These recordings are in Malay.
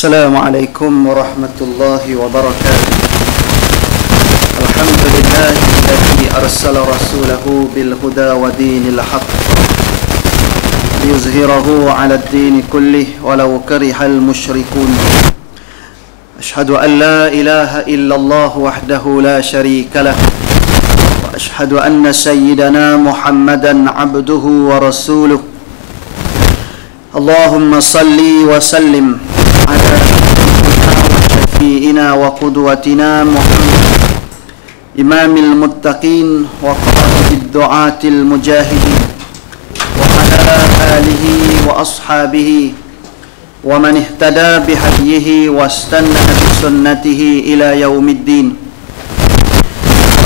Assalamualaikum warahmatullahi wabarakatuh. Alhamdulillah alladzi arsala rasulahu bil huda wa dinil haqq liyuzhirahu 'ala ad-din kullih walau karihal musyrikun. Ashhadu an la ilaha illallah wahdahu la syarika lah wa ashhadu anna sayyidana Muhammadan 'abduhu wa rasuluh. Allahumma salli wa sallim ala syafi'ina wa qudwatina Muhammad imamil muttaqin wa qa'idid du'atil mujahidin wa ala alihi wa ashabihi wa man ihtada bihadihi wa istanna bi sunnatihi ila yaumiddin.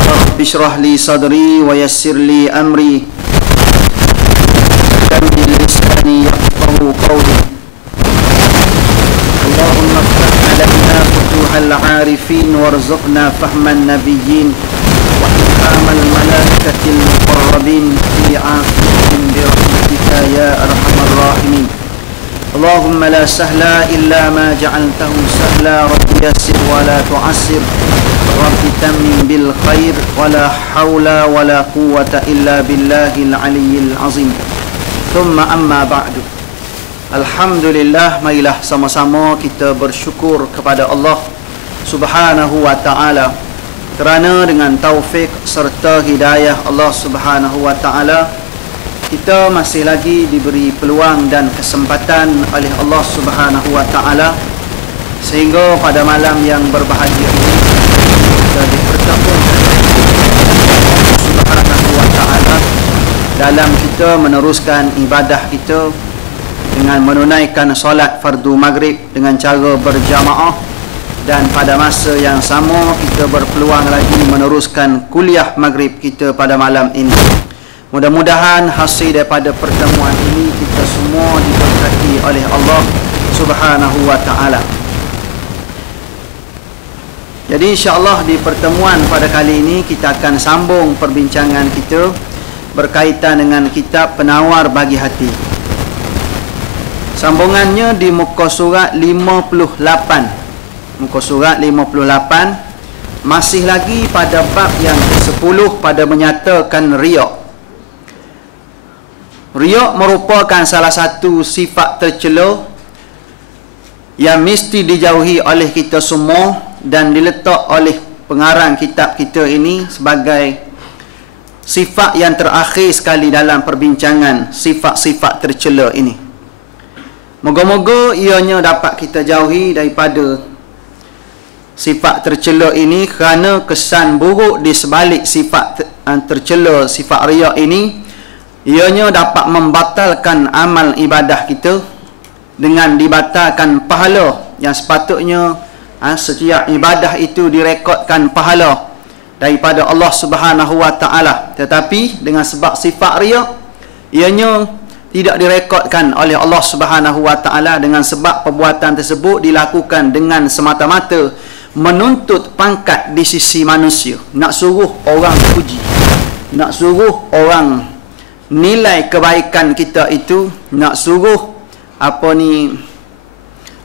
Rabbi shrah li sadri wa yassir li amri bil lisani yafqahu qawli. اللهم افتح علينا فتوح العارفين وارزقنا فهم النبيين وإلهام الملائكة المقربين في عافية برحمتك يا أرحم الراحمين. اللهم لا سهل إلا ما جعلته سهلا رب يسر ولا تعسر رب تمم بالخير ولا حول ولا قوة إلا بالله العلي العظيم. ثم أما بعد. Alhamdulillah, marilah sama-sama kita bersyukur kepada Allah Subhanahu wa ta'ala kerana dengan taufik serta hidayah Allah Subhanahu wa ta'ala kita masih lagi diberi peluang dan kesempatan oleh Allah Subhanahu wa ta'ala sehingga pada malam yang berbahagia ini kita dipertemukan Allah Subhanahu wa ta'ala dalam kita meneruskan ibadah kita dengan menunaikan solat fardu maghrib dengan cara berjamaah, dan pada masa yang sama kita berpeluang lagi meneruskan kuliah maghrib kita pada malam ini. Mudah-mudahan hasil daripada pertemuan ini kita semua diberkati oleh Allah Subhanahu wa ta'ala. Jadi insya-Allah di pertemuan pada kali ini kita akan sambung perbincangan kita berkaitan dengan kitab Penawar Bagi Hati. Sambungannya di muka surat 58. Muka surat 58 masih lagi pada bab yang ke-10 pada menyatakan riak. Riak merupakan salah satu sifat tercela yang mesti dijauhi oleh kita semua dan diletak oleh pengarang kitab kita ini sebagai sifat yang terakhir sekali dalam perbincangan sifat-sifat tercela ini. Moga-moga ianya dapat kita jauhi daripada sifat tercela ini kerana kesan buruk di sebalik sifat tercela, sifat riak ini, ianya dapat membatalkan amal ibadah kita dengan dibatalkan pahala yang sepatutnya setiap ibadah itu direkodkan pahala daripada Allah Subhanahu wa ta'ala. Tetapi dengan sebab sifat riak, ianya tidak direkodkan oleh Allah Subhanahu wa ta'ala dengan sebab perbuatan tersebut dilakukan dengan semata-mata menuntut pangkat di sisi manusia. Nak suruh orang puji, nak suruh orang nilai kebaikan kita itu, nak suruh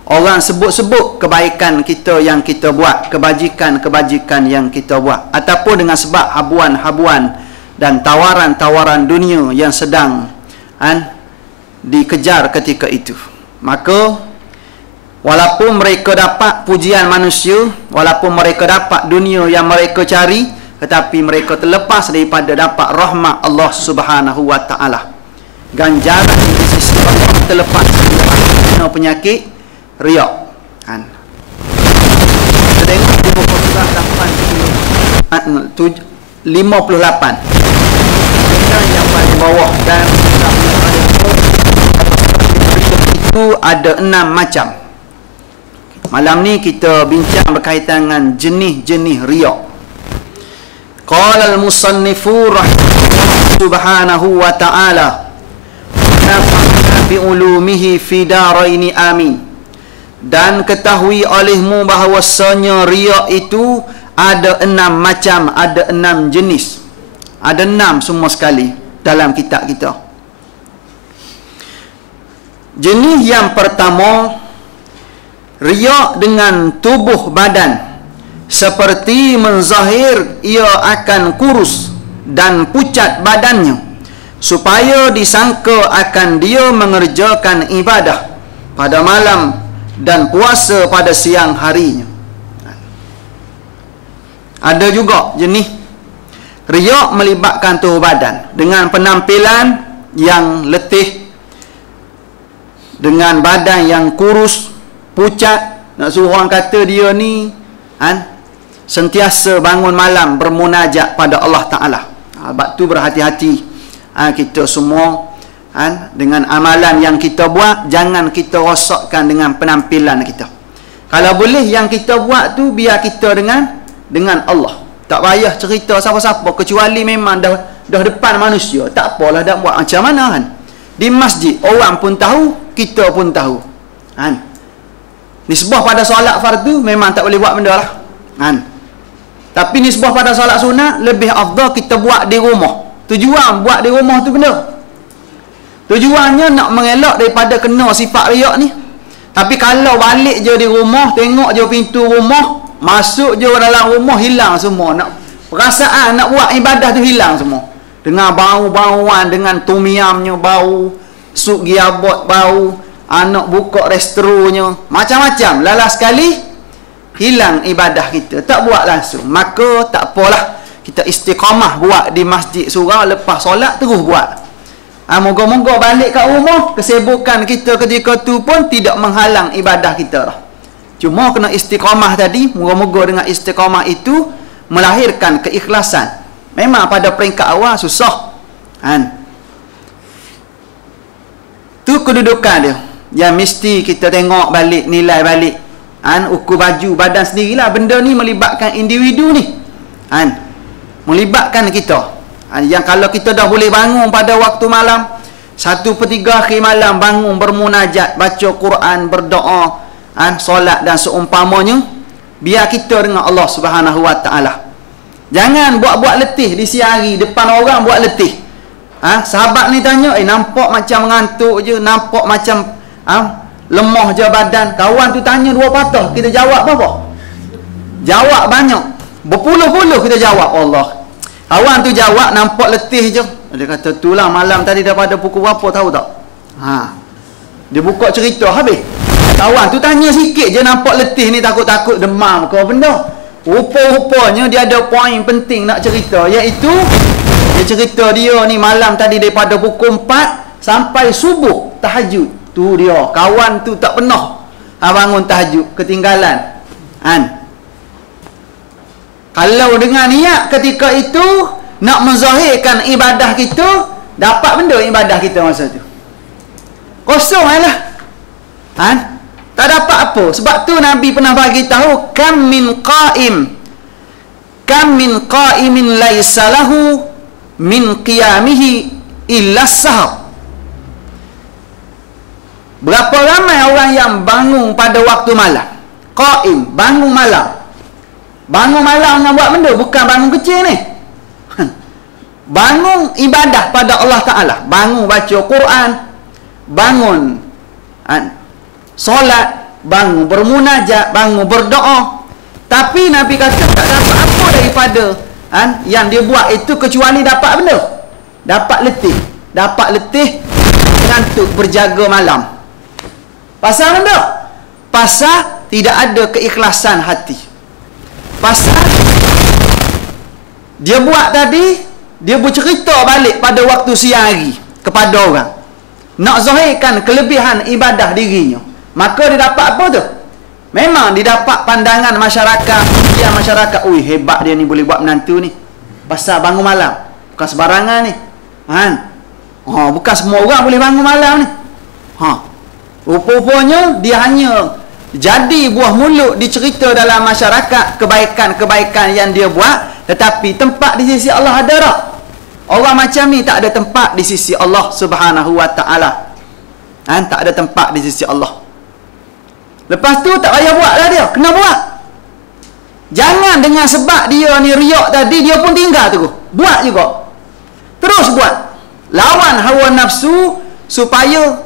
orang sebut-sebut kebaikan kita yang kita buat, kebajikan-kebajikan yang kita buat, ataupun dengan sebab habuan-habuan dan tawaran-tawaran dunia yang sedang dikejar ketika itu. Maka walaupun mereka dapat pujian manusia, walaupun mereka dapat dunia yang mereka cari, tetapi mereka terlepas daripada dapat rahmat Allah Subhanahu wa ta'ala. Ganjaran di sisi Allah terlepas daripada penyakit riak. Kita tengok di buku surat 58 yang paling bawah, dan itu ada 6 macam. Malam ni kita bincang berkaitan dengan jenis-jenis riak. Qala al-musannifu rahimahullah subhanahu wa ta'ala nafa'na bi'ulumihi fi daraini amin. Dan ketahui olehmu bahawasanya riak itu ada 6 macam, ada 6 jenis. Ada 6 semua sekali dalam kitab kita. Jenis yang pertama riak dengan tubuh badan, seperti menzahir ia akan kurus dan pucat badannya, supaya disangka akan dia mengerjakan ibadah pada malam dan puasa pada siang harinya. Ada juga jenis riak melibatkan tubuh badan dengan penampilan yang letih, dengan badan yang kurus, pucat. Nak suruh orang kata dia ni sentiasa bangun malam bermunajat pada Allah Ta'ala. Sebab tu berhati-hati kita semua dengan amalan yang kita buat, jangan kita rosakkan dengan penampilan kita. Kalau boleh yang kita buat tu biar kita dengan Allah. Tak payah cerita siapa-siapa, kecuali memang dah depan manusia. Tak apalah, dah buat macam mana kan. Di masjid orang pun tahu, kita pun tahu. Nisbah pada solat fardu memang tak boleh buat benda lah. Tapi nisbah pada solat sunat lebih afdal kita buat di rumah. Tujuan buat di rumah tu benda, tujuannya nak mengelak daripada kena sifat riak ni. Tapi kalau balik je di rumah, tengok je pintu rumah, masuk je dalam rumah, hilang semua. Nak perasaan nak buat ibadah tu hilang semua. Dengan bau-bauan, dengan tumiamnya bau, sup giabot bau, anak buka restronya, macam-macam. Lalas sekali hilang ibadah kita, tak buat langsung. Maka tak apalah, kita istiqamah buat di masjid surau, lepas solat terus buat. Moga-moga balik kat rumah, kesibukan kita ketika tu pun tidak menghalang ibadah kita lah. Cuma kena istiqamah tadi. Moga-moga dengan istiqamah itu melahirkan keikhlasan. Memang pada peringkat awal susah. Tu kedudukan dia yang mesti kita tengok balik, nilai balik. Ukur baju badan sendirilah. Benda ni melibatkan individu ni, melibatkan kita. Yang kalau kita dah boleh bangun pada waktu malam, 1/3 akhir malam bangun bermunajat, baca Quran, berdoa, solat dan seumpamanya, biar kita dengan Allah Subhanahu Wa Ta'ala. Jangan buat-buat letih di siang hari, depan orang buat letih. Sahabat ni tanya, nampak macam mengantuk je, nampak macam lemah je badan. Kawan tu tanya 2 patah, kita jawab apa? Jawab banyak, berpuluh-puluh kita jawab. Allah, kawan tu jawab nampak letih je. Dia kata, itulah malam tadi daripada pukul berapa tahu tak? Dia buka cerita habis. Kawan tu tanya sikit je, nampak letih ni, takut-takut demam ke benda. Rupa-rupanya dia ada poin penting nak cerita, iaitu dia cerita dia ni malam tadi daripada pukul 4 sampai subuh tahajud. Tu dia, kawan tu tak pernah bangun tahajud, ketinggalan. Kalau dengan niat ketika itu nak menzahirkan ibadah kita, dapat benda ibadah kita masa tu? Kosong lah. Tak dapat apa. Sebab tu Nabi pernah bagi tahu, kam min qa'imin laisa lahu min qiyamihi illa sahar. Berapa ramai orang yang bangun pada waktu malam. Qa'im, bangun malam. Bangun malam nak buat benda, bukan bangun kecil ni. Bangun ibadah pada Allah Ta'ala. Bangun baca Quran, bangun solat, bangun bermunajat, bangun berdoa. Tapi Nabi kata tak dapat apa daripada yang dia buat itu, kecuali dapat benda. Dapat letih. Dapat letih, ngantuk, berjaga malam. Pasal benda? Pasal tidak ada keikhlasan hati. Pasal dia buat tadi, dia bercerita balik pada waktu siang hari kepada orang, nak zahirkan kelebihan ibadah dirinya. Maka dia dapat apa tu? Memang dia dapat pandangan masyarakat, dia masyarakat, ui hebat dia ni, boleh buat menantu ni, pasal bangun malam. Bukan sebarangan ni. Bukan semua orang boleh bangun malam ni. Rupa-rupanya dia hanya jadi buah mulut dicerita dalam masyarakat kebaikan-kebaikan yang dia buat, tetapi tempat di sisi Allah ada tak? Orang macam ni tak ada tempat di sisi Allah Subhanahu Wa Ta'ala. Tak ada tempat di sisi Allah. Lepas tu tak payah buat lah dia, kena buat. Jangan dengan sebab dia ni riak tadi, dia pun tinggal tu. Buat juga. Terus buat. Lawan hawa nafsu supaya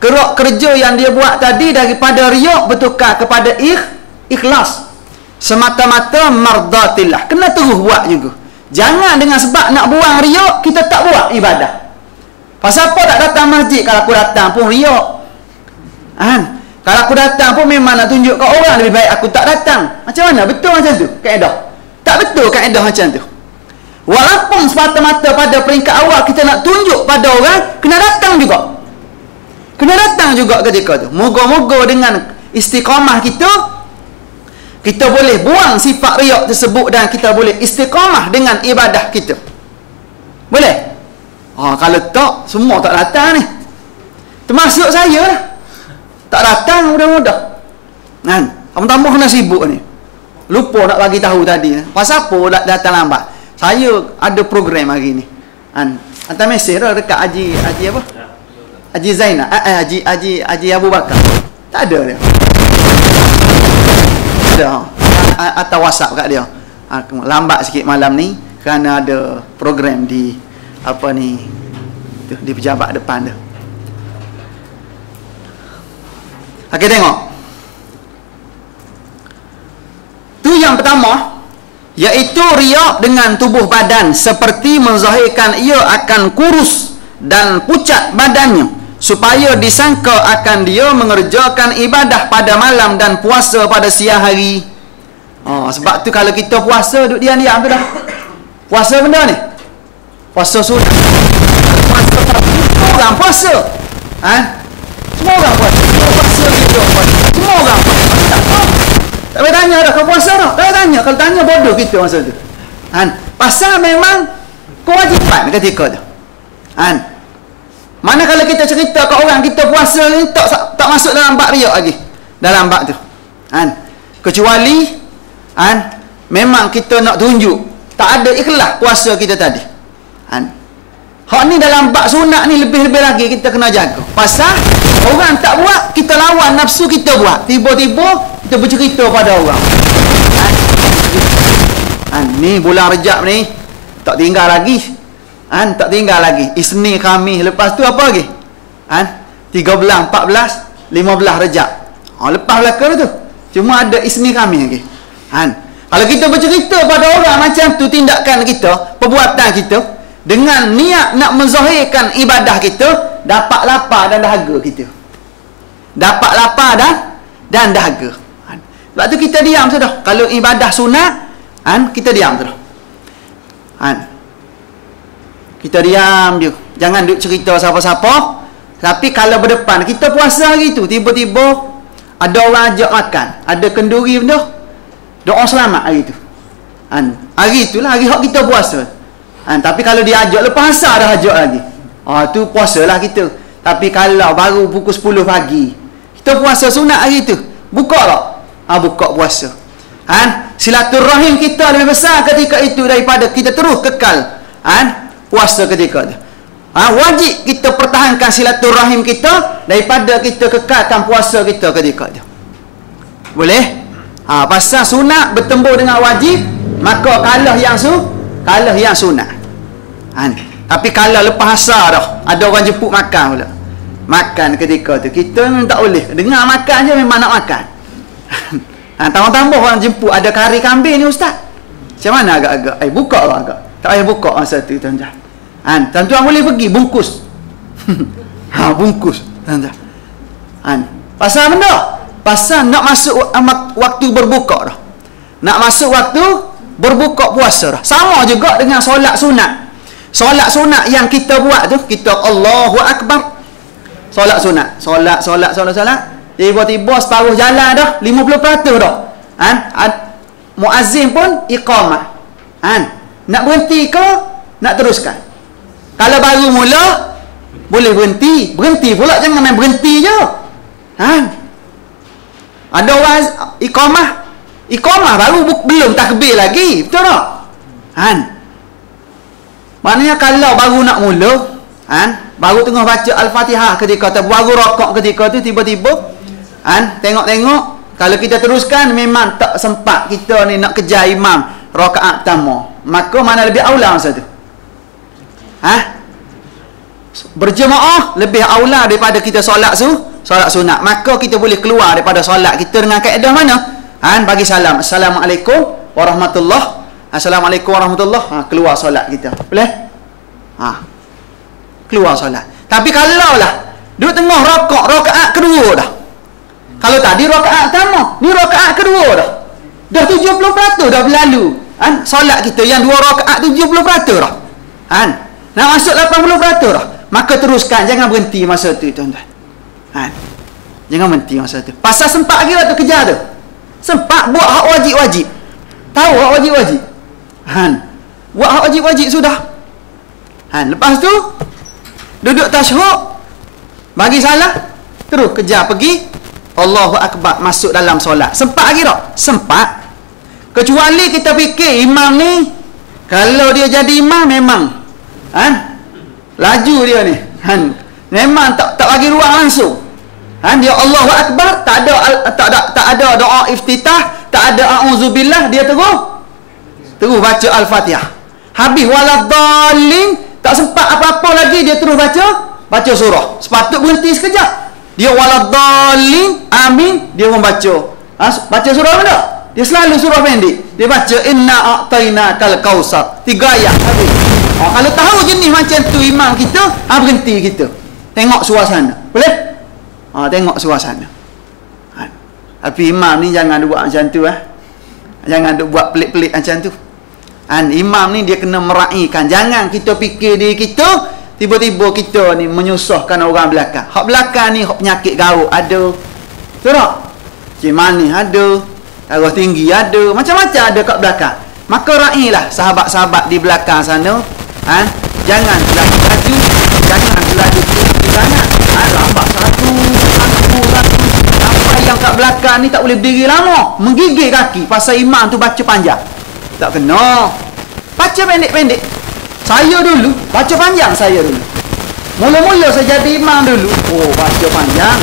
Kerak kerja yang dia buat tadi daripada riak bertukar kepada ikhlas. Semata-mata mardatillah. Kena terus buat juga. Jangan dengan sebab nak buang riak, kita tak buat ibadah. Pasal apa tak datang masjid? Kalau aku datang pun riak. Kalau aku datang pun memang nak tunjuk ke orang, lebih baik aku tak datang. Macam mana? Betul macam tu? Kaedah? Tak betul kaedah macam tu. Walaupun semata-mata pada peringkat awal kita nak tunjuk pada orang, kena datang juga. Kena datang juga ketika tu. Moga-moga dengan istiqamah kita boleh buang sifat riak tersebut dan kita boleh istiqamah dengan ibadah kita. Boleh? Kalau tak, semua tak datang ni. Termasuk saya lah. Tak datang mudah-mudah. Tambah kena sibuk ni. Lupa nak bagi tahu tadi. Pasal apa datang lambat? Saya ada program hari ni. Hantar mesej dah dekat Haji apa? Haji Zainal, Haji Abu Bakar. Tak ada dia. Ada. Atau WhatsApp kat dia. Lambat sikit malam ni kerana ada program di apa ni tu, di pejabat depan dia. Okey, tengok. Tu yang pertama, iaitu riak dengan tubuh badan seperti menzahirkan ia akan kurus dan pucat badannya supaya disangka akan dia mengerjakan ibadah pada malam dan puasa pada siang hari. Sebab tu kalau kita puasa duduk diam-diam tu dah. Puasa benda ni. Puasa sunat. Puasa semua orang puasa. Semua orang puasa. Semua puasa kita puasa. Semua orang puasa. Tak payah tanya dah kau puasa tak? Tak payah tanya. Kalau tanya bodoh kita masa tu. Pasal memang kewajipan ketika tu. Mana kalau kita cerita ke orang kita puasa ni tak masuk dalam bab riak lagi. Dalam bab tu. Kecuali memang kita nak tunjuk tak ada ikhlas puasa kita tadi. Hak ni dalam bab sunat ni lebih-lebih lagi kita kena jaga. Pasal orang tak buat, kita lawan nafsu kita buat. Tiba-tiba kita bercerita pada orang. Ni bulan Rejab ni tak tinggal lagi. Tak tinggal lagi. Isnin, Khamis, lepas tu apa lagi? 13, 14, 15 Rejab. Lepas belakang tu. Cuma ada Isnin, Khamis lagi. Kalau kita bercerita pada orang macam tu tindakan kita, perbuatan kita, dengan niat nak menzahirkan ibadah kita, dapat lapar dan dahaga kita. Dapat lapar dan dahaga. Sebab tu kita diam sudah. Kalau ibadah sunat, kita diam sudah. Kita diam je. Jangan duk cerita siapa-siapa. Tapi kalau berdepan, kita puasa hari tu, tiba-tiba ada orang ajak makan, ada kenduri benda, doa selamat hari tu. Hari itulah hari hak kita puasa. Tapi kalau dia ajak lepas asar dah ajak lagi. Tu puasalah kita. Tapi kalau baru pukul 10 pagi, kita puasa sunat hari tu, buka tak? Buka puasa. Silaturahim kita lebih besar ketika itu daripada kita terus kekal puasa ketika tu. Wajib kita pertahankan silaturahim kita daripada kita kekalkan puasa kita ketika tu. Boleh? Pasal sunat bertembur dengan wajib, maka kalah yang sunat. Tapi kalau lepas asar dah, ada orang jemput makan pula. Makan ketika tu, kita memang tak boleh. Dengar makan je memang nak makan. Tambah-tambah orang jemput, ada kari kambing ni ustaz. Macam mana agak-agak? Buka lah agak. Tak payah buka masa tu tuan-tuan. Tuan-tuan boleh pergi bungkus. Bungkus tuan-tuan. Pasal benda? Pasal nak masuk waktu berbuka dah. Nak masuk waktu berbuka puasa dah. Sama juga dengan solat sunat. Solat sunat yang kita buat tu, kita Allahu Akbar. Solat sunat. Solat. Tiba-tiba separuh jalan dah, 50% dah. Muazzin pun iqamah. Nak berhenti ke? Nak teruskan? Kalau baru mula, boleh berhenti. Berhenti pula, jangan main berhenti je. Ada orang iqamah baru belum takbir lagi. Betul tak? Maknanya kalau baru nak mula, baru tengah baca Al-Fatihah ketika tu, baru rokok ketika tu, tiba-tiba tengok-tengok, kalau kita teruskan memang tak sempat kita ni nak kejar imam rakaat pertama, maka mana lebih aula masa tu? berjemaah lebih aula daripada kita solat sunat. Maka kita boleh keluar daripada solat kita dengan kaedah mana? Bagi salam, assalamualaikum warahmatullah, assalamualaikum warahmatullah, keluar solat kita. Boleh? Keluar solat. Tapi kalau lah duduk tengah rakaat kedua dah. Kalau tadi rakaat pertama, ni rakaat kedua dah. Dah 70% dah berlalu. Solat kita yang 2 rakaat 70% dah. Nak masuk 80% dah. Maka teruskan, jangan berhenti masa tu tuan-tuan. Jangan berhenti masa tu. Pasal sempat lagi waktu kerja tu. Sempat buat hak wajib-wajib. Tahu hak wajib-wajib? Buat hak wajib-wajib sudah. Lepas tu duduk tasyahud, bagi salah, terus kerja pergi Allahu Akbar, masuk dalam solat. Sempat lagi tak? Sempat. Kecuali kita fikir imam ni, kalau dia jadi imam memang laju dia ni, memang tak bagi ruang langsung. Dia Allahu Akbar, tak ada doa iftitah, tak ada a'udzubillah, dia terus baca al-Fatihah. Habis waladdallin, tak sempat apa-apa lagi, dia terus baca surah. Sepatut berhenti sekejap. Dia waladdallin, amin, dia membaca. Baca surah mana? Dia selalu surah pendek. Dia baca inna a'tainakal kausar. 3 ayat habis. Kalau tahu jenis macam tu imam kita, berhenti kita. Tengok suasana. Boleh? Tengok suasana. Tapi imam ni jangan buat macam tu. Jangan buat pelik-pelik macam tu. Imam ni dia kena meraihkan. Jangan kita fikir diri kita, tiba-tiba kita ni menyusahkan orang belakang. Hak belakang ni hak penyakit garuk ada. Betul tak? Cik manis ada, darah tinggi ada, macam-macam ada kat belakang. Maka raihlah sahabat-sahabat di belakang sana. Jangan laju, jangan laju tinggi sangat. Lambat satu. Sampai yang kat belakang ni tak boleh berdiri lama, menggigil kaki pasal imam tu baca panjang. Tak kena. Baca pendek-pendek. Saya dulu baca panjang, saya dulu. Mula-mula saya jadi imam dulu. Baca panjang.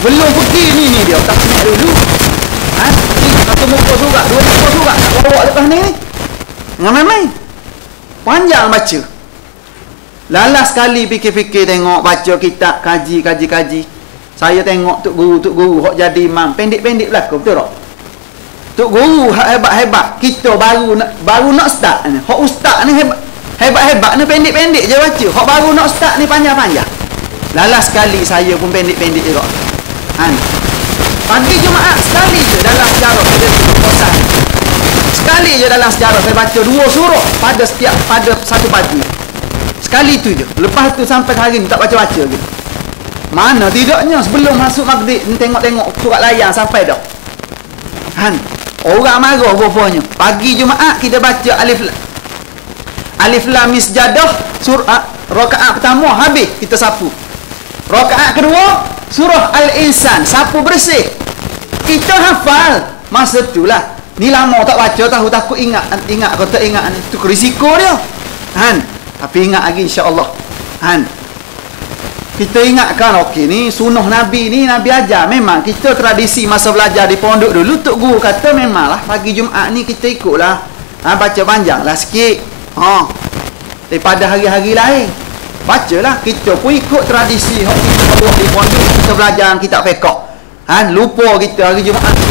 Sebelum pergi ni dia tak senang dulu. Satu muka surat, 2 muka surat nak bawa lepas ni. Jangan main-main. Panjang baca. Lalas sekali fikir-fikir tengok baca kitab, kaji. Saya tengok tok guru hok jadi imam, pendek-pendek belaka, betul tak? Tok guru hebat-hebat, kita baru nak start ni. Hok ustaz ni hebat-hebat ni pendek-pendek je baca. Hok baru nak start ni panjang-panjang. Lalas sekali saya pun pendek-pendek juga. Pagi Jumaat sekali je dalam sejarah kita kosan. Sekali je dalam sejarah saya baca 2 surah pada satu pagi. Sekali tu je. Lepas tu sampai hari ni tak baca-baca lagi. Mana tidaknya sebelum masuk maghrib ni tengok-tengok surat layang sampai dah. Orang marah rupanya. Pagi Jumaat kita baca Alif Lam Mim Sajadah surah rakaat pertama habis kita sapu. Rakaat kedua surah Al-Insan sapu bersih. Kita hafal masa itulah. Ni lama tak baca tahu takut ingat kau tak ingat ni. Itu risiko dia. Tapi ingat lagi insya-Allah. Kita ingatkan okey ni sunnah Nabi ni Nabi ajar. Memang kita tradisi masa belajar di pondok dulu tok guru kata memanglah pagi Jumaat ni kita ikutlah. Baca panjanglah sikit. Daripada hari-hari lain. Bacalah, kita pun ikut tradisi hak kita buat di pondok, kita belajar kitab fiqh. Lupa kita hari Jumaat ni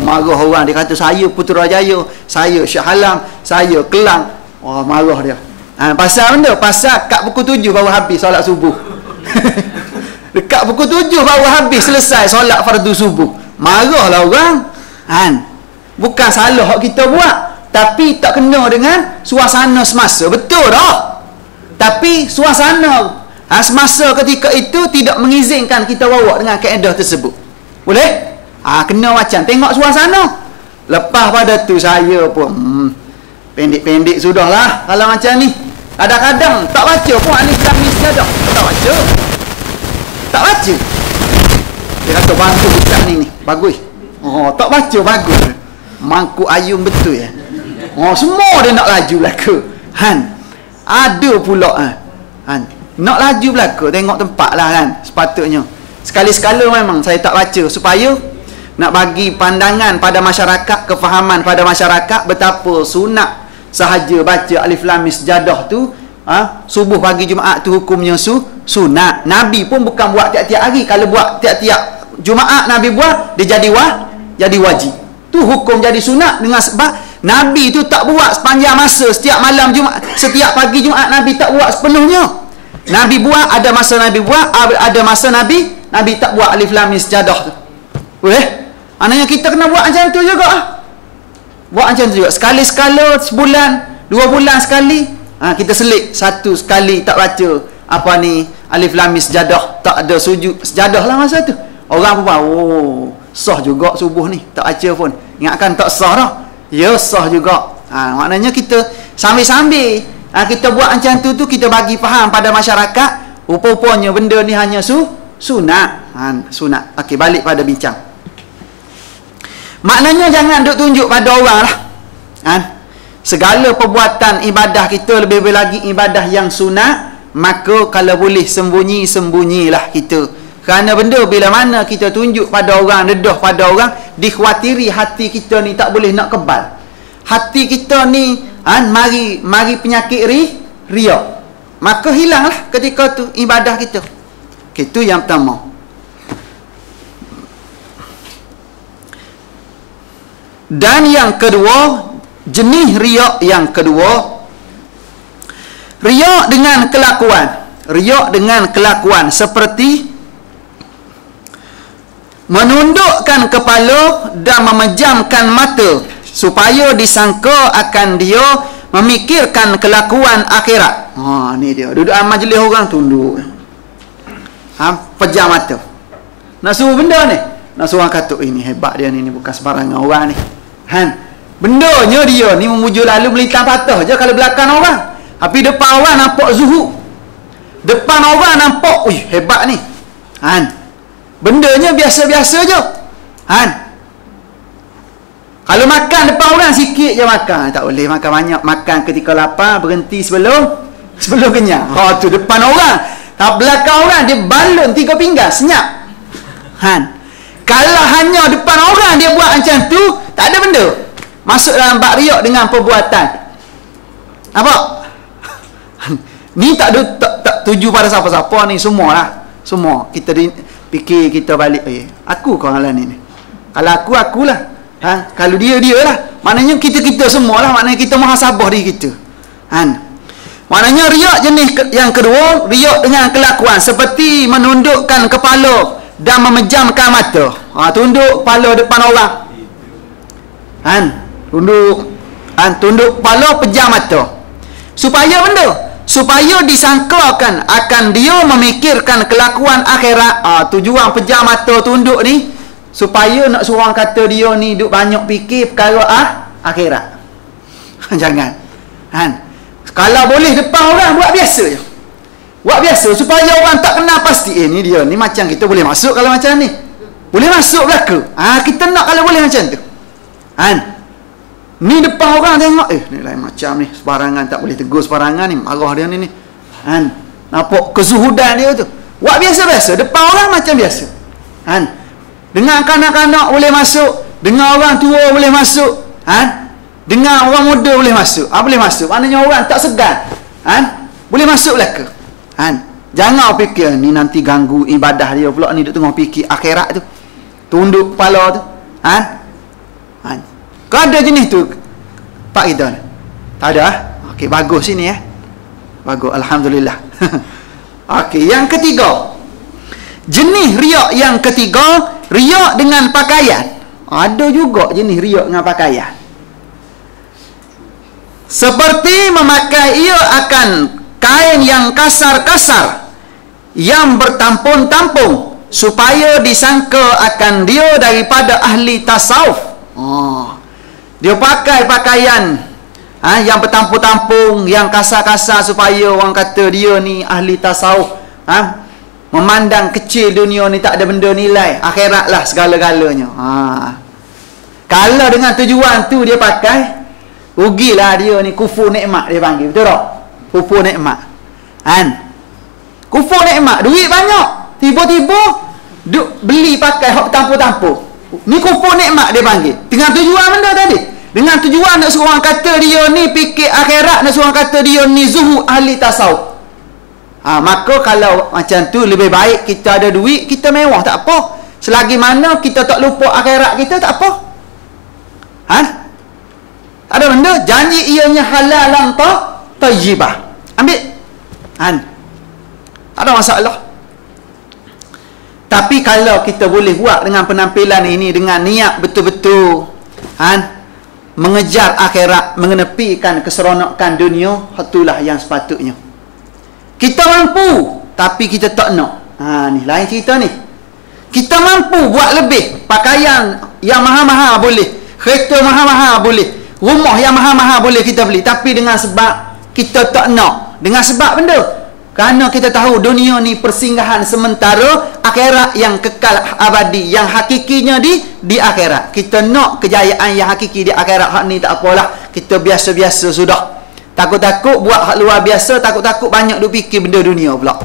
marah orang, dia kata saya Putrajaya, saya Shah Alam, saya Kelang. Marah dia. Pasal benda? Pasal kat pukul 7 baru habis solat subuh. Dekat pukul 7 baru habis selesai solat fardu subuh. Marahlah orang. Bukan salah hak kita buat, tapi tak kena dengan suasana semasa. Betul tak? Tapi suasana semasa ketika itu tidak mengizinkan kita bawa dengan kaedah tersebut. Boleh? Kena macam tengok suasana. Lepas pada tu saya pun pendek-pendek sudahlah kalau macam ni. Kadang-kadang tak baca pun Alif Lam Mim Sajadah. Tak baca. Dia kata bantu ustaz ni bagus. Tak baca bagus. Mangkuk ayun betul ya. Semua dia nak laju belaka. Ada pula nak laju belaka, tengok tempat lah kan. Sepatutnya sekali-sekala memang saya tak baca supaya nak bagi pandangan pada masyarakat, kefahaman pada masyarakat betapa sunat sahaja baca Alif Lam Mim Sajadah tu subuh pagi Jumaat tu hukumnya sunat. Nabi pun bukan buat tiap-tiap hari. Kalau buat tiap-tiap Jumaat Nabi buat, dia jadi wajib. Tu hukum jadi sunat dengan sebab Nabi tu tak buat sepanjang masa. Setiap malam Jumaat, setiap pagi Jumaat Nabi tak buat sepenuhnya. Nabi buat, ada masa Nabi buat, ada masa Nabi tak buat alif lam mim sejadah tu. Boleh? Maknanya kita kena buat macam tu juga. Buat macam tu juga. Sekali-sekala, sebulan, 2 bulan sekali, kita selit satu sekali tak baca apa ni alif lam mim sejadah, tak ada sujud sejadah lah masa tu. Orang pun sah juga subuh ni, tak baca pun. Ingatkan tak sah dah. Ya, sah juga. Maknanya kita sambil-sambil kita buat macam tu kita bagi faham pada masyarakat, rupa-rupanya benda ni hanya sunat. Sunat. Okey, balik pada bincang. Maknanya jangan duk tunjuk pada orang lah. Segala perbuatan ibadah kita, lebih-lebih lagi ibadah yang sunat, maka kalau boleh sembunyi-sembunyilah kita. Kerana benda bila mana kita tunjuk pada orang, dedah pada orang, dikhawatiri hati kita ni tak boleh nak kebal. Hati kita ni mari penyakit riak. Maka hilanglah ketika tu ibadah kita. Itu yang pertama. Dan yang kedua, jenis riak yang kedua, riak dengan kelakuan. Riak dengan kelakuan seperti menundukkan kepala dan memejamkan mata supaya disangka akan dia memikirkan kelakuan akhirat. Ni dia. Duduk majlis orang tunduk. Pejam mata. Nak suruh benda ni. Nak suruh orang kata, ini hebat dia ni bukan sembarangan orang ni. Bendanya dia ni memuju lalu melintang patah je kalau belakang orang. Tapi depan orang nampak zuhud. Depan orang nampak, hebat ni. Bendanya biasa-biasa je. Kalau makan depan orang sikit je makan. Tak boleh makan banyak. Makan ketika lapar, berhenti sebelum kenyang. Tu depan orang. Belakang orang dia balon 3 pinggan, senyap. Kalau hanya depan orang dia buat macam tu, tak ada benda. Masuk dalam bab riak dengan perbuatan. Apa? Ni tak tuju pada siapa-siapa ni, semualah. Semua kita fikir kita balik, aku kau halan ni. Kalau akulah. Kalau dia lah. Maknanya kita semualah, maknanya kita muhasabah diri kita. Maknanya riak jenis yang kedua, riak dengan kelakuan seperti menundukkan kepala dan memejamkan mata. Tunduk kepala depan orang. Tunduk kepala, pejam mata. Supaya disangkakan akan dia memikirkan kelakuan akhirat. Tujuan pejam mata tunduk ni supaya nak suruh orang kata dia ni duk banyak fikir perkara akhirat. Jangan. Kalau boleh depan orang buat biasa je. Buat biasa supaya orang tak kenal pasti ni dia ni macam kita boleh masuk kalau macam ni. Boleh masuk belaka. Kita nak kalau boleh macam tu. Ni depan orang tengok, ni lain macam ni, sebarangan, tak boleh tegur sebarangan ni, marah dia ni. Nampak kezuhudan dia tu. Buat biasa-biasa, depan orang macam biasa. Dengan kanak-kanak boleh masuk, dengan orang tua boleh masuk, dengan orang muda boleh masuk. Boleh masuk. Maknanya orang tak segan. Boleh masuk belaka. Jangan fikir ni nanti ganggu ibadah dia pula ni, duk tengah fikir akhirat tu. Tunduk kepala tu. Kau ada jenis tu Pak kita ni? Tak ada? Okey, bagus sini bagus, alhamdulillah. Okey, yang ketiga, jenis riak yang ketiga, riak dengan pakaian. Ada juga jenis riak dengan pakaian. Seperti memakai ia akan kain yang kasar-kasar, yang bertampung-tampung, supaya disangka akan dia daripada ahli tasawuf. Dia pakai pakaian yang bertampung-tampung, yang kasar-kasar, supaya orang kata dia ni ahli tasawuf. Memandang kecil dunia ni, tak ada benda nilai, akhirat lah segala-galanya. Kalau dengan tujuan tu dia pakai, rugilah dia ni, kufur nikmat dia panggil. Betul tak? Kufur nikmat. Kufur nikmat, duit banyak, tiba-tiba duk beli pakai hak bertampung-tampung. Ni kufur nikmat dia panggil. Dengan tujuan benda tadi, Dengan tujuan nak suruh orang kata dia ni fikir akhirat, nak suruh orang kata dia ni zuhud ahli tasawuf. Maka kalau macam tu lebih baik kita ada duit, kita mewah tak apa. Selagi mana kita tak lupa akhirat kita tak apa. Tak ada benda. Janji ianya halalan tayyibah. Ambil. Tak ada masalah. Tapi kalau kita boleh buat dengan penampilan ini dengan niat betul-betul mengejar akhirat, mengenepikan keseronokan dunia, itulah yang sepatutnya. Kita mampu tapi kita tak nak. Ni lain cerita ni. Kita mampu buat lebih. Pakaian yang mahal-mahal boleh, kereta mahal-mahal boleh, rumah yang mahal-mahal boleh kita beli, tapi dengan sebab kita tak nak. Dengan sebab benda, kerana kita tahu dunia ni persinggahan sementara, akhirat yang kekal abadi, yang hakikinya di akhirat. Kita nak kejayaan yang hakiki di akhirat. Hak ni tak apalah, kita biasa-biasa sudah. Takut-takut buat hak luar biasa, takut-takut banyak duk fikir benda dunia pula.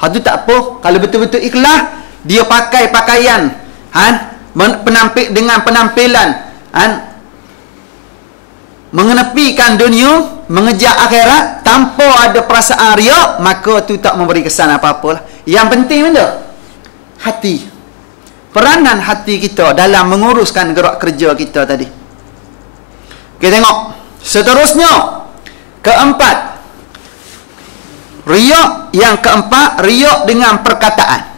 Hak tu tak apa. Kalau betul-betul ikhlas, dia pakai pakaian dengan penampilan mengenepikan dunia, mengejar akhirat tanpa ada perasaan riak, maka tu tak memberi kesan apa-apalah. Yang penting benda hati, peranan hati kita dalam menguruskan gerak kerja kita tadi. Kita tengok seterusnya, keempat, riak. Yang keempat, riak dengan perkataan.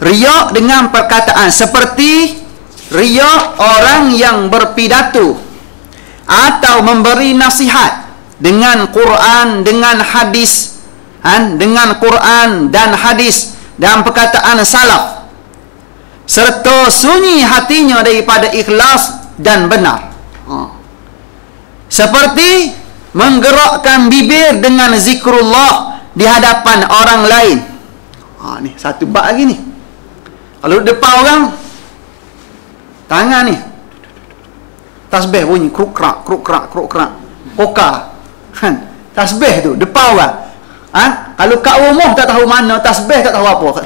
Riak dengan perkataan seperti riak orang yang berpidato atau memberi nasihat dengan Quran, dengan hadis, dengan Quran dan hadis dan perkataan salaf, serta sunyi hatinya daripada ikhlas dan benar. Seperti menggerakkan bibir dengan zikrullah di hadapan orang lain. Ni satu bab lagi ni. Kalau depan orang, tangan ni tasbih bunyi kruk-krak, kruk-krak, kruk-krak, kokar. Tasbih tu depan orang. Kalau kat rumah tak tahu mana tasbih, tak tahu apa.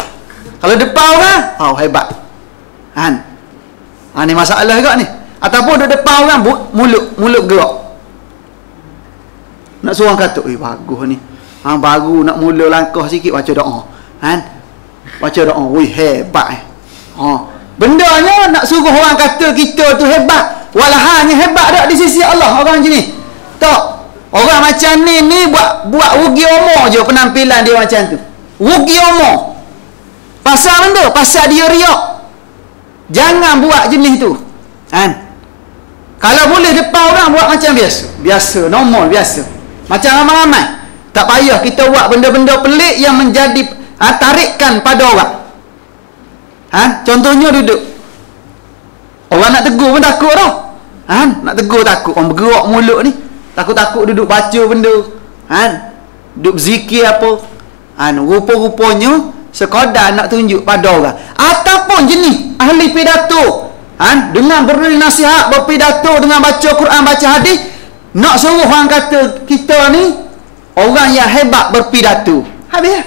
Kalau depan orang, hebat. Ni masalah juga ni. Ataupun duduk depan orang, mulut gerak. Nak suruh orang kata, bagus ni. Baru nak mula langkah sikit, baca doa. Baca doa, hebat. Bendanya nak suruh orang kata kita tu hebat, walahanya hebat tak di sisi Allah orang macam ni. Tak. Orang macam ni buat rugi umur je penampilan dia macam tu. Rugi umur. Pasal benda, pasal dia riak. Jangan buat jenis tu. Kalau boleh depan orang buat macam biasa. Biasa, normal, biasa. Macam ramai-ramai. Tak payah kita buat benda-benda pelik yang menjadi tarikan pada orang. Contohnya duduk, orang nak tegur pun takut dah. Nak tegur takut. Orang bergerak mulut ni, takut-takut duduk baca benda, duduk zikir apa. Rupa-rupanya sekadar nak tunjuk pada orang. Ataupun jenis ahli pidato, dengan beri nasihat, berpidato, dengan baca Quran, baca hadis, nak suruh orang kata kita ni orang yang hebat berpidato. Habis lah.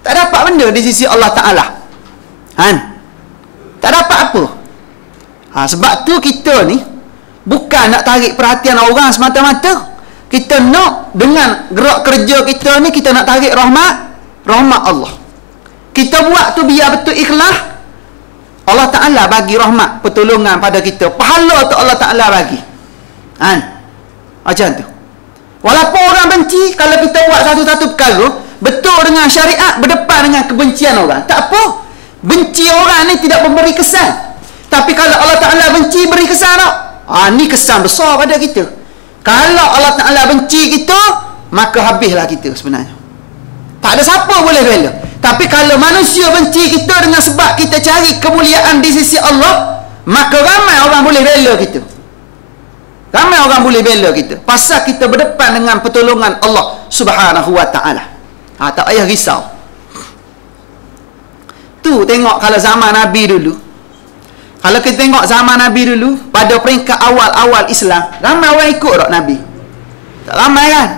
Tak dapat benda di sisi Allah Ta'ala. Tak dapat apa. Sebab tu kita ni bukan nak tarik perhatian orang semata-mata. Kita nak dengan gerak kerja kita ni, kita nak tarik rahmat Allah. Kita buat tu biar betul ikhlas. Allah Ta'ala bagi rahmat, pertolongan pada kita. Pahala tu Allah Ta'ala bagi. Macam tu. Walaupun orang benci, kalau kita buat satu-satu perkara betul dengan syariat, berdepan dengan kebencian orang, tak apa. Benci orang ni tidak memberi kesan. Tapi kalau Allah Ta'ala benci, beri kesan tak? Ni kesan besar pada kita. Kalau Allah Ta'ala benci kita, maka habislah kita sebenarnya. Tak ada siapa boleh bela. Tapi kalau manusia benci kita dengan sebab kita cari kemuliaan di sisi Allah, maka ramai orang boleh bela kita. Ramai orang boleh bela kita. Pasal kita berdepan dengan pertolongan Allah Subhanahu Wa Ta'ala. Tak payah risau. Tu tengok kalau zaman Nabi dulu. Kalau kita tengok zaman Nabi dulu, pada peringkat awal-awal Islam, ramai orang ikut tak Nabi? Tak ramai kan?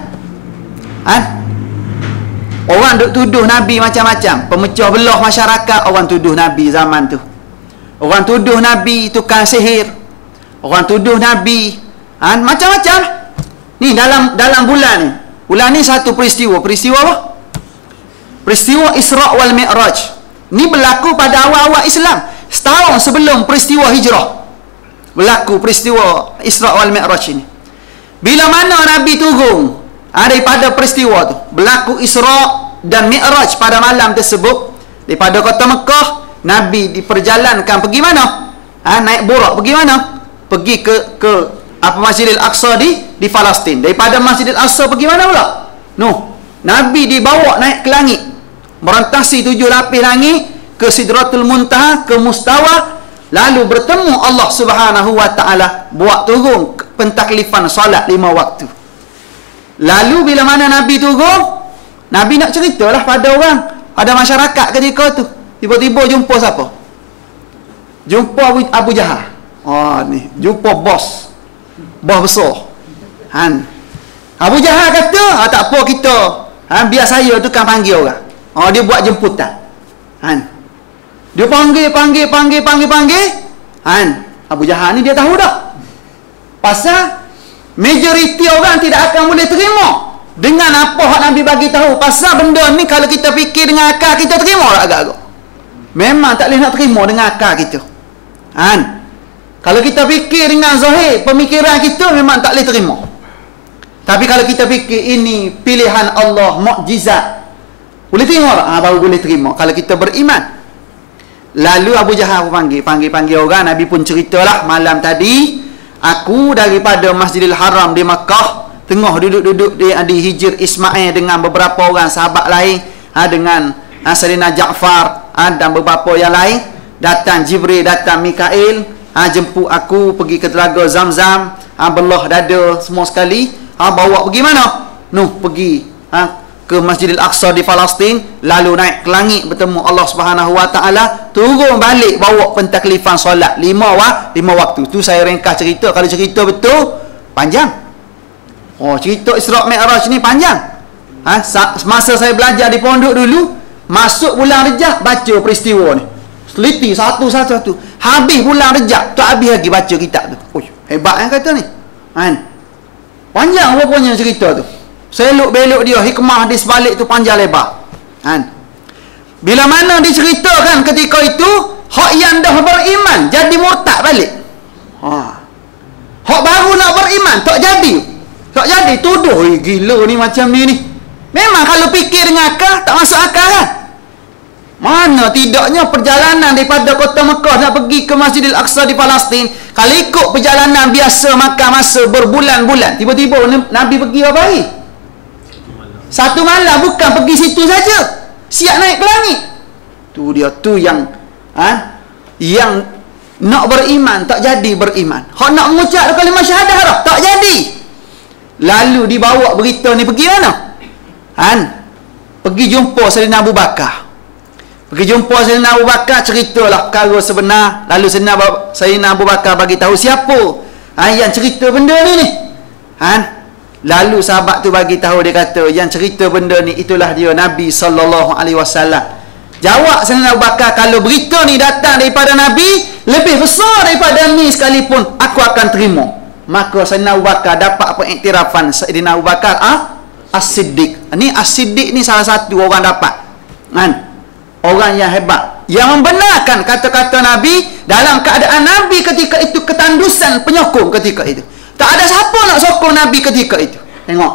Orang duk tuduh Nabi macam-macam. Pemecah belah masyarakat, orang tuduh Nabi zaman tu. Orang tuduh Nabi tukang sihir. Orang tuduh Nabi macam-macam. Ni dalam bulan ni. Bulan ni satu peristiwa. Peristiwa apa? Peristiwa Isra' wal Mi'raj. Ni berlaku pada awal-awal Islam. Setahun sebelum peristiwa hijrah. Berlaku peristiwa Isra' wal Mi'raj ini. Bila mana Nabi turun daripada peristiwa tu, berlaku Isra' dan Mi'raj pada malam tersebut, daripada kota Mekah, Nabi diperjalankan pergi mana? Naik burak pergi mana? Pergi ke Masjidil Aqsa di Palestin. Daripada Masjidil Aqsa pergi mana pula? Nabi dibawa naik ke langit, merentasi 7 lapis langit, ke Sidratul Muntaha, ke Mustawa, lalu bertemu Allah Subhanahu wa taala, buat turun pentaklifan solat 5 waktu. Lalu bila mana Nabi turun, Nabi nak ceritalah pada orang, pada masyarakat ketika tu. Tiba-tiba jumpa siapa? Jumpa Abu Jahal. Ni jumpa bos besar. Abu Jahal kata, tak apa kita, biar saya tukang panggil orang. Dia buat jemputan. Dia panggil. Abu Jahal ni dia tahu dah. Pasal majoriti orang tidak akan boleh terima dengan apa hak Nabi bagi tahu. Pasal benda ni kalau kita fikir dengan akal kita terima tak agak-agak? Memang tak boleh nak terima dengan akal kita. Kalau kita fikir dengan zahir pemikiran kita memang tak boleh terima. Tapi kalau kita fikir ini pilihan Allah, mukjizat, boleh terima tak? Baru boleh terima kalau kita beriman. Lalu Abu Jahal panggil orang. Nabi pun ceritalah, malam tadi aku daripada Masjidil Haram di Makkah, tengah duduk-duduk di Hijr Ismail dengan beberapa orang sahabat lain, dengan Sayyidina Ja'far dan beberapa yang lain. Datang Jibril, datang Mikail, jemput aku pergi ke telaga Zamzam, belah dada semua sekali, bawa pergi mana? Pergi ke Masjidil Aqsa di Palestin, lalu naik ke langit bertemu Allah Subhanahu wa taala, turun balik bawa pentaklifan solat 5 waktu. Tu saya ringkas cerita. Kalau cerita betul panjang. Cerita Isra' Mi'raj ni panjang. Masa saya belajar di pondok dulu, masuk bulan Rejab baca peristiwa ni. Teliti satu-satu. Habis bulan Rejab tak habis lagi baca kitab tu. Hebat kata ni. Panjang rupanya cerita tu. Selok-belok dia, hikmah di sebalik tu panjang lebar. Bila mana diceritakan ketika itu, hak yang dah beriman jadi murtad balik. Hak baru nak beriman tak jadi, tuduh, gila ni macam ni. Memang kalau fikir dengan akal tak masuk akal kan? Mana tidaknya perjalanan daripada kota Mekah nak pergi ke Masjidil Aqsa di Palestin, kalau ikut perjalanan biasa makan masa berbulan-bulan, tiba-tiba Nabi pergi apa hari? Satu malam, bukan pergi situ saja, siap naik ke langit. Tu yang nak beriman tak jadi beriman. Hak nak mengucap kalimah syahadah dah tak jadi. Lalu dibawa berita ni pergi mana? Pergi jumpa Sayyidina Abu Bakar. Ceritalah perkara sebenar. Lalu Sayyidina Abu Bakar bagi tahu siapa yang cerita benda ni. Lalu sahabat tu bagi tahu, dia kata yang cerita benda ni itulah dia Nabi sallallahu alaihi wasallam. Jawab Sayyidina Abu Bakar, kalau berita ni datang daripada Nabi lebih besar daripada ni sekalipun, aku akan terima. Maka Sayyidina Abu Bakar dapat pengiktirafan Sayyidina Abu Bakar As-Siddiq. Ni As-Siddiq ni salah satu orang dapat. Orang yang hebat, yang membenarkan kata-kata Nabi dalam keadaan Nabi ketika itu ketandusan penyokong ketika itu. Tak ada siapa nak sokong Nabi ketika itu. Tengok.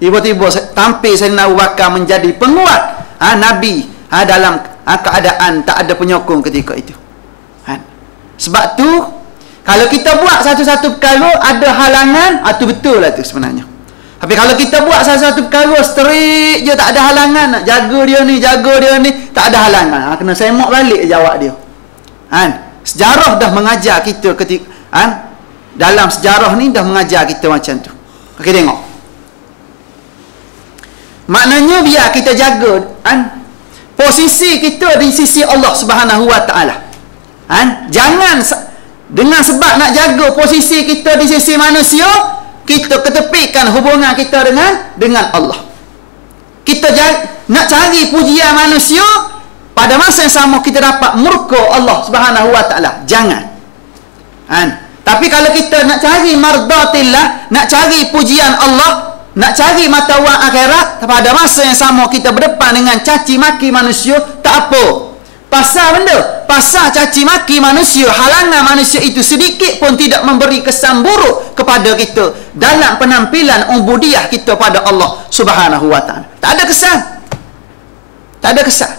Tiba-tiba tampil Sayyidina Abu Bakar menjadi penguat Nabi dalam keadaan tak ada penyokong ketika itu. Sebab tu kalau kita buat satu-satu perkara ada halangan, tu betul lah tu sebenarnya. Tapi kalau kita buat satu-satu perkara straight je, tak ada halangan, nak jaga dia ni, tak ada halangan, kena semak balik jawab dia. Sejarah dah mengajar kita ketika dalam sejarah ni dah mengajar kita macam tu. Okey, tengok. Maknanya biar kita jaga posisi kita di sisi Allah Subhanahu wa taala. Jangan dengan sebab nak jaga posisi kita di sisi manusia, kita ketepikan hubungan kita dengan Allah. Kita nak cari pujian manusia, pada masa yang sama kita dapat murka Allah Subhanahu wa taala. Jangan. Tapi kalau kita nak cari mardatillah, nak cari pujian Allah, nak cari mata wang akhirat, pada masa yang sama kita berdepan dengan caci maki manusia, tak apa. Pasal benda, pasal caci maki manusia, halangan manusia itu sedikit pun tidak memberi kesan buruk kepada kita dalam penampilan ubudiyah kita pada Allah Subhanahu wa ta'ala. Tak ada kesan. Tak ada kesan.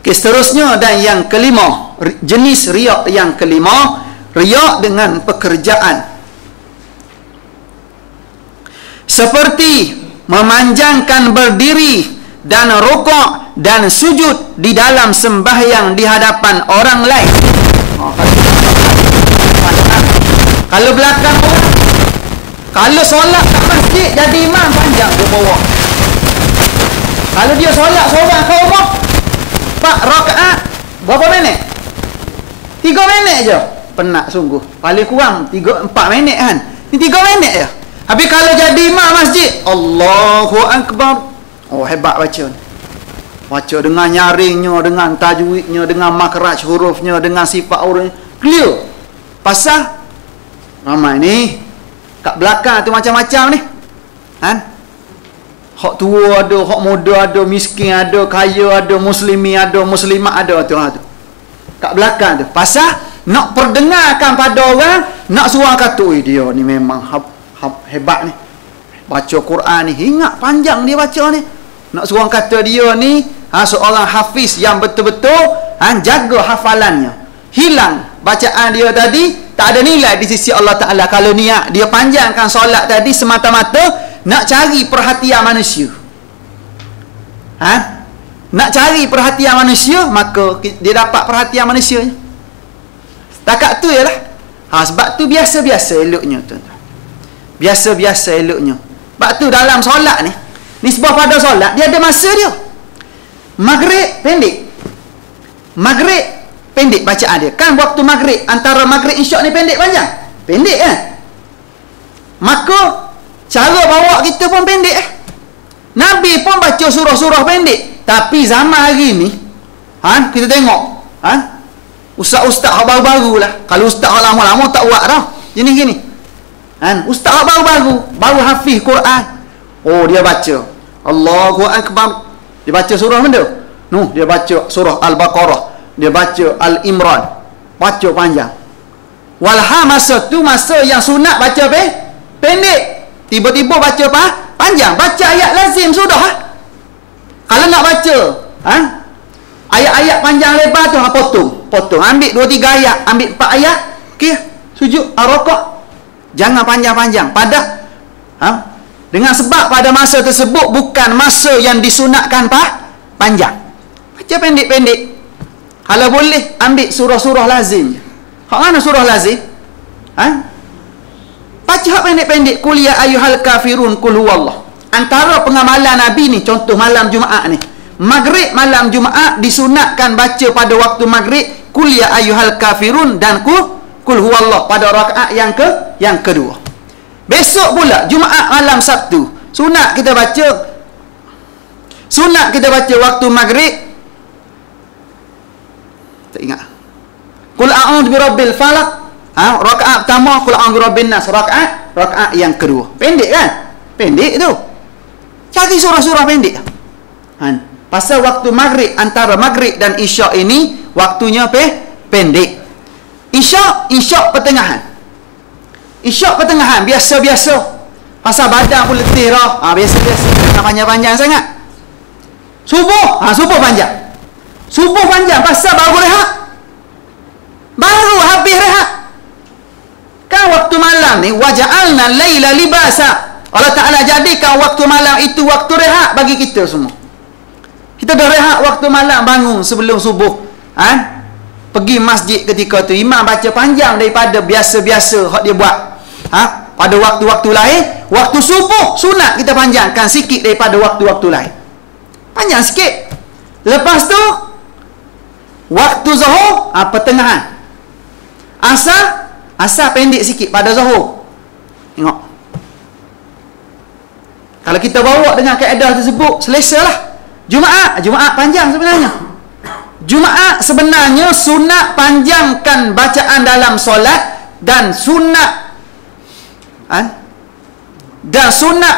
Okay, seterusnya dan yang kelima, jenis riak yang kelima, riak dengan pekerjaan. Seperti memanjangkan berdiri dan rukuk dan sujud di dalam sembahyang di hadapan orang lain. Kalau belakang orang, kalau solat kat masjid jadi imam, panjang dia bawa. Kalau dia solat seorang ke rumah, 4 rakaat berapa minit? 3 minit je. Penat sungguh. Paling kurang 4 minit kan. Ni 3 minit je. Habis kalau jadi imam masjid, Allahu Akbar. Oh, hebat baca ni. Baca dengan nyaringnya, dengan tajwidnya, dengan makhraj hurufnya, dengan sifat hurufnya. Clear. Pasal ramai ni kat belakang tu macam-macam ni. Hak tua ada, hak muda ada, miskin ada, kaya ada, muslimi ada, muslimat ada tu. Kat belakang tu. Pasal nak perdengarkan pada orang, nak suruh kata, dia ni memang hebat ni. Baca Quran ni, ingat panjang dia baca ni. Nak suruh kata dia ni seorang hafiz yang betul-betul jaga hafalannya. Hilang bacaan dia tadi, tak ada nilai di sisi Allah Ta'ala. Kalau niat dia panjangkan solat tadi semata-mata nak cari perhatian manusia. Nak cari perhatian manusia, maka dia dapat perhatian manusia. Takat tu ialah. Sebab tu biasa-biasa eloknya tuan-tuan. Biasa-biasa eloknya. Sebab tu dalam solat ni, nisbah pada solat, dia ada masa dia. Maghrib pendek. Maghrib pendek bacaan dia. Kan waktu maghrib, antara maghrib isyak ni pendek panjang? Pendek kan? Maka cara bawa kita pun pendek. Nabi pun baca surah-surah pendek. Tapi zaman hari ni, kita tengok, ustaz-ustaz baru-baru lah. Kalau ustaz lama-lama tak buat dah. Gini-gini. Ustaz baru-baru, baru hafiz Quran. Oh, dia baca Allahu Akbar. Dia baca surah mana? Dia baca surah Al-Baqarah. Dia baca Al-Imran. Baca panjang. Walha masa tu masa yang sunat baca pendek. Tiba-tiba baca panjang. Baca ayat lazim sudah. Kalau nak baca ayat-ayat panjang lebar tu, potong. Ambil 2-3 ayat, ambil 4 ayat. Okey, sujud rukuk. Jangan panjang-panjang. Dengan sebab pada masa tersebut bukan masa yang disunatkan panjang. Baca pendek-pendek. Kalau boleh ambil surah-surah lazim. Hak mana surah lazim? Baca hak pendek-pendek. Qul ya ayyuhal kafirun qul huwallah. Antara pengamalan Nabi ni, contoh malam Jumaat ni. Maghrib malam Jumaat disunatkan baca pada waktu maghrib qul ya ayyuhal kafirun dan qul huwallah pada rakaat yang kedua. Besok pula Jumaat malam Sabtu, sunat kita baca waktu maghrib. Tak ingat. Qul a'udzu birabbil falaq. Rakaat pertama qul a'udzu birabbin nas, rakaat yang kedua. Pendek kan? Pendek tu. Cari surah-surah pendek. Pasal waktu maghrib, antara maghrib dan isyak ini waktunya pendek. Isyak pertengahan. Isyak pertengahan biasa-biasa. Pasal badan pun letih dah. Biasa-biasa. Tak panjang-panjang sangat. Subuh panjang. Subuh panjang pasal baru rehat. Baru habis rehat. Kan waktu malam ni waja'alna laila libasa. Allah Ta'ala jadikan waktu malam itu waktu rehat bagi kita semua. Kita dah rehat waktu malam, bangun sebelum subuh. Pergi masjid ketika tu, imam baca panjang daripada biasa-biasa hak dia buat. Pada waktu-waktu lain, waktu subuh sunat kita panjangkan sikit daripada waktu-waktu lain. Panjang sikit. Lepas tu waktu zuhur pertengahan. Asar pendek sikit pada zuhur. Tengok. Kalau kita bawa dengan kaedah tersebut, selesalah. Jumaat panjang sebenarnya. Jumaat sebenarnya sunat panjangkan bacaan dalam solat dan sunat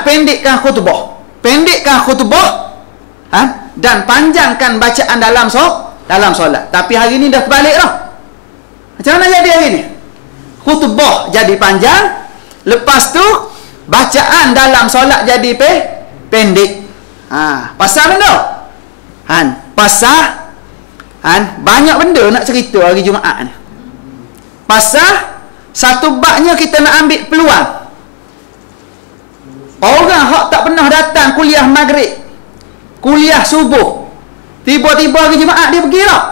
pendekkan khutbah. Pendekkan khutbah dan panjangkan bacaan dalam solat. Tapi hari ni dah terbalik dah. Macam mana jadi hari ni? Khutbah jadi panjang, lepas tu bacaan dalam solat jadi pendek. Pasal benda? Pasal banyak benda nak cerita hari Jumaat ni. Pasal satu babnya kita nak ambil peluang. Orang hak tak pernah datang kuliah maghrib, kuliah subuh, tiba-tiba hari Jumaat dia pergi lah.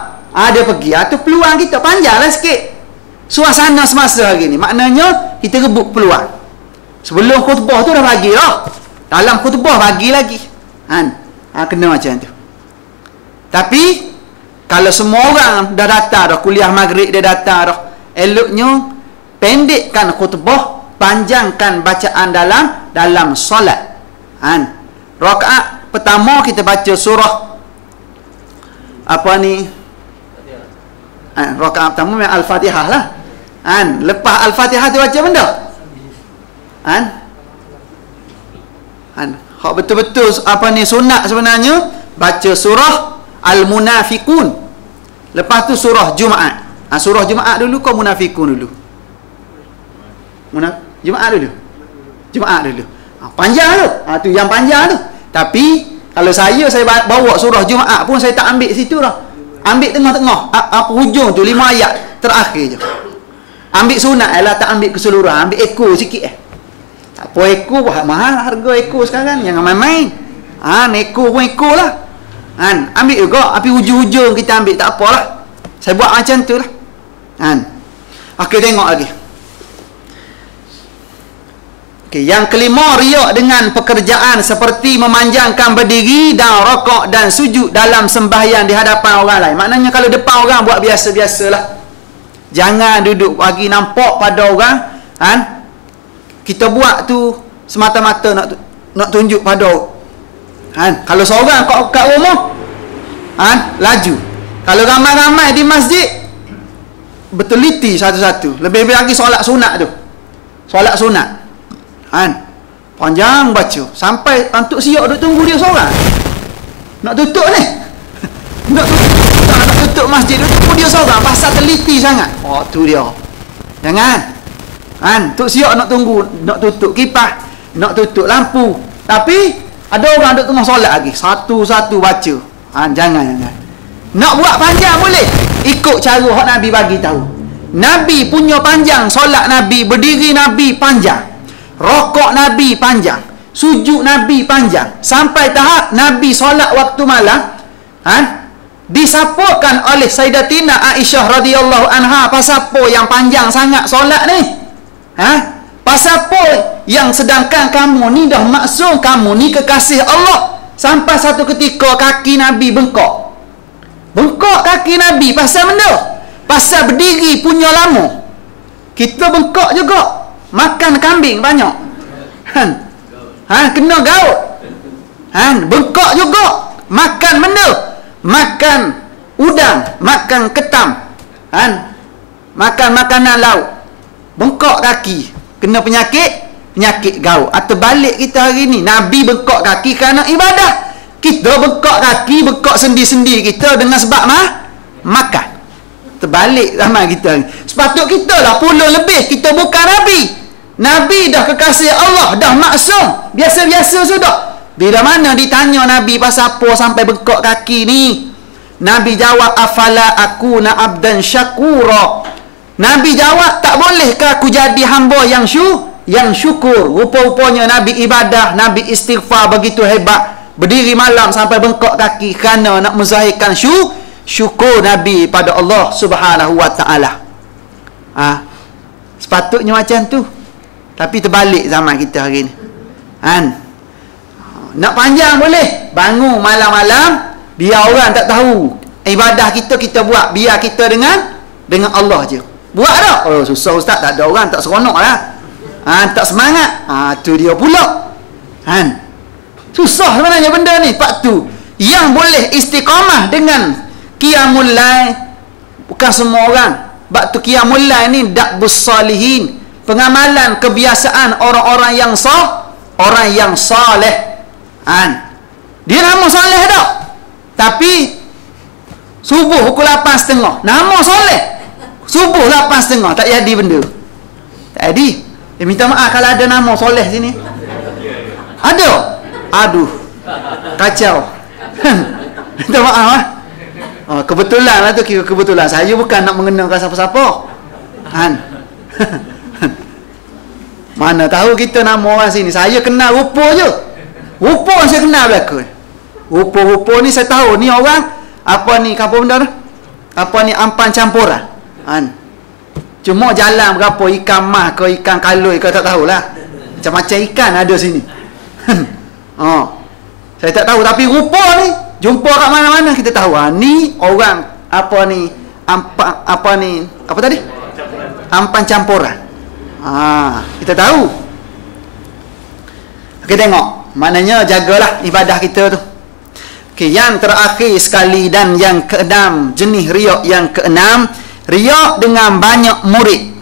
Dia pergi. Tu peluang kita panjanglah sikit suasana semasa hari ni. Maknanya kita rebut peluang. Sebelum khutbah tu dah bagi lah. Dalam khutbah bagi lagi. Kena macam tu. Tapi kalau semua orang dah datang dah, kuliah maghrib dia datang dah, eloknya pendekkan khutbah, panjangkan bacaan dalam solat. Rakaat pertama kita baca surah rakaat pertama memang Al-Fatihah lah. Lepas Al-Fatihah tu baca benda. Hak betul-betul sunat sebenarnya baca surah Al-Munafiqun. Lepas tu surah Jumaat. Surah Jumaat dulu kau Munafiqun dulu. Jumaat dulu. Panjang tu. Tu yang panjang tu. Tapi kalau saya bawa surah Jumaat pun saya tak ambil situ dah. Ambil tengah-tengah. Hujung tu 5 ayat terakhir je. Ambil sunat tak ambil keseluruhan. Ambil ekor sikit Tak apa ekor mahal harga ekor sekarang. Jangan main-main. Ekor pun ekor lah. Ambil juga. Tapi hujung-hujung kita ambil tak apalah. Saya buat macam tu lah. Okey, tengok lagi. Yang kelima, riak dengan pekerjaan seperti memanjangkan berdiri dan rokok dan sujud dalam sembahyang di hadapan orang lain. Maknanya kalau depan orang buat biasa-biasalah. Jangan duduk bagi nampak pada orang. Kita buat tu semata-mata nak tunjuk pada kalau seorang kat rumah laju. Kalau ramai-ramai di masjid berteliti satu-satu. Lebih-lebih lagi solat sunat tu. Solat sunat panjang baca sampai antuk siap duk tunggu dia seorang. Nak tutup ni. Nak tutup masjid duk tunggu dia seorang pasal teliti sangat. Tu dia. Jangan. Tok siap nak tunggu, nak tutup kipas, nak tutup lampu. Tapi ada orang duk tengah solat lagi. Satu-satu baca. Jangan. Nak buat panjang boleh. Ikut cara hak Nabi bagi tahu. Nabi punya panjang solat Nabi, berdiri Nabi panjang. Rokok Nabi panjang, sujud Nabi panjang, sampai tahap Nabi solat waktu malam disapakan oleh Sayyidatina Aisyah radhiyallahu anha. Pasal apa yang panjang sangat solat ni? Pasal apa yang sedangkan kamu ni dah maksum, kamu ni kekasih Allah. Sampai satu ketika kaki Nabi bengkok kaki Nabi. Pasal benda? Pasal berdiri punya lama. Kita bengkok juga. Makan kambing banyak. Kena gaut. Bengkok juga. Makan benda. Makan udang, makan ketam. Makan makanan laut. Bengkok kaki. Kena penyakit gaut. Atau balik kita hari ni, Nabi bengkok kaki kerana ibadah. Kita bengkok kaki, bengkok sendi-sendi kita dengan sebab makan. Terbalik zaman kita ni. Sepatut kita lah puluh lebih kita bukan Nabi. Nabi dah kekasih Allah, dah maksum, biasa-biasa sudah. Bila mana ditanya Nabi pasal apa sampai bengkok kaki ni, Nabi jawab, afala akuna abdan syakura. Nabi jawab, tak bolehkah aku jadi hamba yang syukur. Rupa-rupanya Nabi ibadah, Nabi istighfar begitu hebat, berdiri malam sampai bengkok kaki kerana nak menzahirkan syukur Nabi pada Allah Subhanahu wa ta'ala. Sepatutnya macam tu. Tapi terbalik zaman kita hari ni. Nak panjang boleh. Bangun malam-malam, biar orang tak tahu ibadah kita buat. Biar kita dengan Allah je. Buat tak? Susah ustaz, tak ada orang, tak seronok lah. Tak semangat. Tu dia pula. Susah sebenarnya benda ni. Pak tu yang boleh istiqamah dengan Qiyamul lail bukan semua orang. Bab tu qiyamul lail ni da'bus salihin, pengamalan kebiasaan orang-orang yang orang yang soleh. Dia nama soleh tak? Tapi subuh pukul 8.30 nama soleh. Subuh 8.30 tak jadi benda. Tak jadi. Dia minta maaf kalau ada nama soleh sini. Ada? Aduh. Kacau. Minta maaf lah. Kebetulan lah tu, kira kebetulan. Saya bukan nak mengenalkan siapa-siapa. Mana tahu kita nama orang sini. Saya kenal rupa je. Rupa saya kenal belakang. Rupa-rupa ni saya tahu. Ni orang, apa ni, apa benda tu? Apa ni, ampan campuran. Cuma jalan berapa, ikan mah ke ikan kaloi ke tak tahulah. Macam-macam ikan ada sini. Saya tak tahu. Tapi rupa ni, jumpa kat mana-mana kita tahu. Ni orang, apa ni, apa ni, apa tadi? Ampan campuran. Kita tahu. Kita tengok. Maknanya jagalah ibadah kita tu. Okay, yang terakhir sekali dan yang keenam, jenis riak yang keenam, riak dengan banyak murid.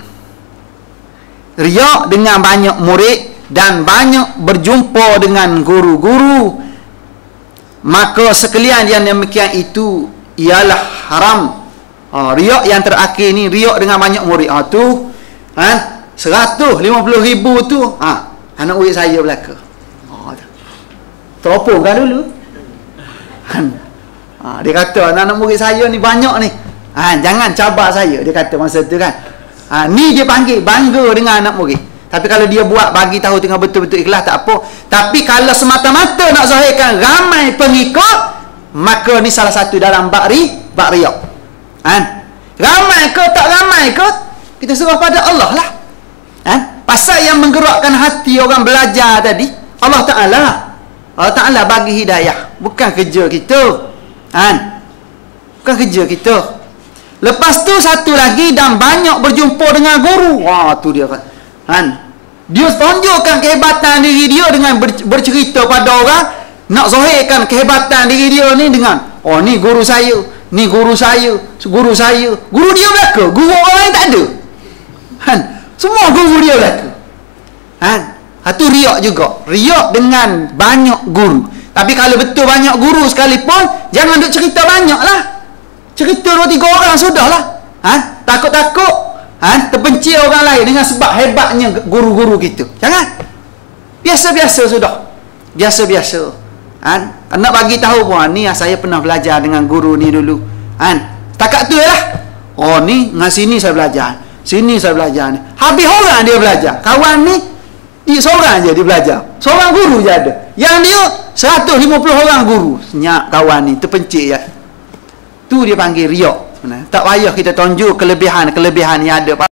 Riak dengan banyak murid dan banyak berjumpa dengan guru-guru. Maka sekalian yang demikian itu ialah haram. Riak yang terakhir ni, riak dengan banyak murid. Tu 150,000 tu anak murid saya belaka. Teropong kan dulu. Dia kata anak murid saya ni banyak ni. Jangan cabar saya, dia kata masa tu kan. Ni dia panggil bangga dengan anak murid. Tapi kalau dia buat bagi tahu tengah betul-betul ikhlas tak apa. Tapi kalau semata-mata nak zahirkan ramai pengikut, maka ni salah satu dalam bab riak. Ramai ke tak ramai ke, kita serah pada Allah lah. Pasal yang menggerakkan hati orang belajar tadi Allah Ta'ala bagi hidayah, bukan kerja kita. Bukan kerja kita. Lepas tu satu lagi, dan banyak berjumpa dengan guru. Tu dia kan. Dia tunjukkan kehebatan diri dia dengan bercerita pada orang, nak zahirkan kehebatan diri dia ni dengan ni guru saya, ni guru saya, guru saya. Guru dia belaka, guru orang lain tak ada. Semua guru dia belaka. Itu riak juga. Riak dengan banyak guru. Tapi kalau betul banyak guru sekalipun, jangan duk cerita banyak lah. Cerita 2-3 orang sudahlah. Takut-takut terbenci orang lain dengan sebab hebatnya guru-guru kita. Jangan. Biasa-biasa sudah. Biasa-biasa. Nak bagi tahu pun, ni saya pernah belajar dengan guru ni dulu. Takat tu lah. Ni dengan sini saya belajar. Sini saya belajar ni. Habis orang dia belajar. Kawan ni seorang je dia belajar. Seorang guru je ada. Yang dia 150 orang guru. Senyap kawan ni, terpencik je. Tu dia panggil riak sebenarnya. Tak payah kita tunjuk kelebihan-kelebihan yang ada